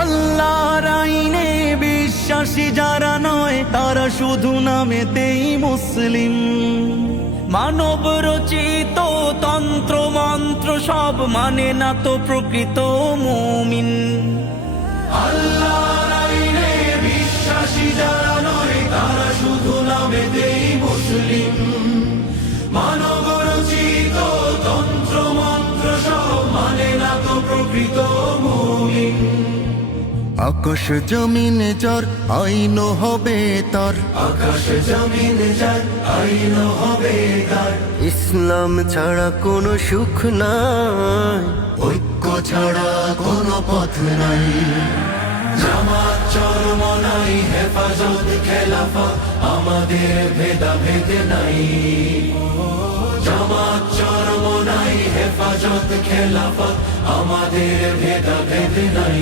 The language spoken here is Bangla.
আল্লাহর আইনে বিশ্বাসী যারা নয় তারা শুধু নামেতেই মুসলিম। মানব রচিত তন্ত্র মন্ত্র সব মানে না তো প্রকৃত মুমিন। আল্লাহর আইনে বিশ্বাসী যারা নয় তারা শুধু নামেতেই মুসলিম। মানব রচিত তন্ত্র মন্ত্র সব মানে না তো প্রকৃত মুমিন। আকাশ জমিন যার আইন হবে তার, আকাশ জমিন যার আইন হবে তার। ইসলাম ছাড়া কোনো সুখ নাই, ঐক্য ছাড়া কোনো পথ নাই। জামাত চরমনাই হেফাজত খেলাফত আমাদের ভেদাভেদ নাই। জামাত চরমনাই হেফাজত খেলাফত আমাদের ভেদাভেদ নাই।